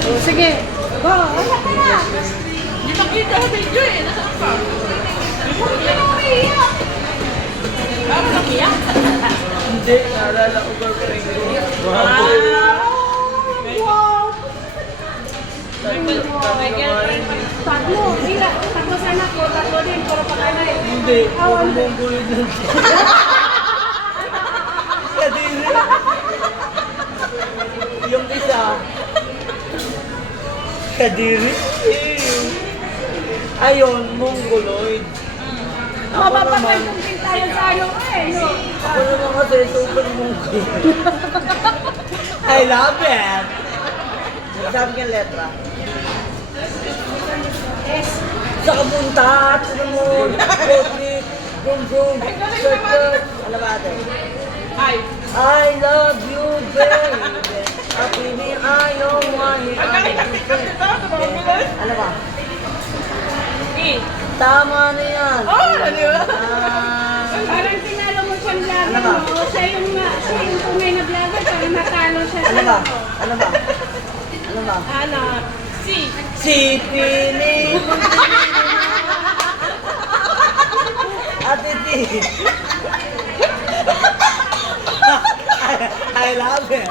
O, sige. Go. Wala ka na. Hindi makita sa video eh. Nasaan ka? Hindi na umiiyak. Ano nakiyak? Hindi, naalala ko girlfriend ko. Wow. May girlfriend pa. Tatlo. Ila. Tatlo sa anak ko. Tatlo din. Puro panganay. Hindi, puro mongoloid lang siya. Kadiri. Yung isa, kadiri. Ayun, mongoloid. Ako Mapapatay naman, kung tayo sa ano eh. No? ako naman kasi super mongoloid. I love it. Sabi ng letra. S. Sa kapunta, tunamon, picnic, vroom vroom, circle. Ano ba ate? Hi. I love you, baby. Happy me, I don't want you. Ano ba? E. Tama na yan. Oh, di ba? Parang tinalo mo siyang vlogger Ano ba? mo. Siya yung tunay na vlogger. Para natalo siya Ano ba? Ano ba? Ano ba? Ano? C. Si Piling. Ate T. I love it.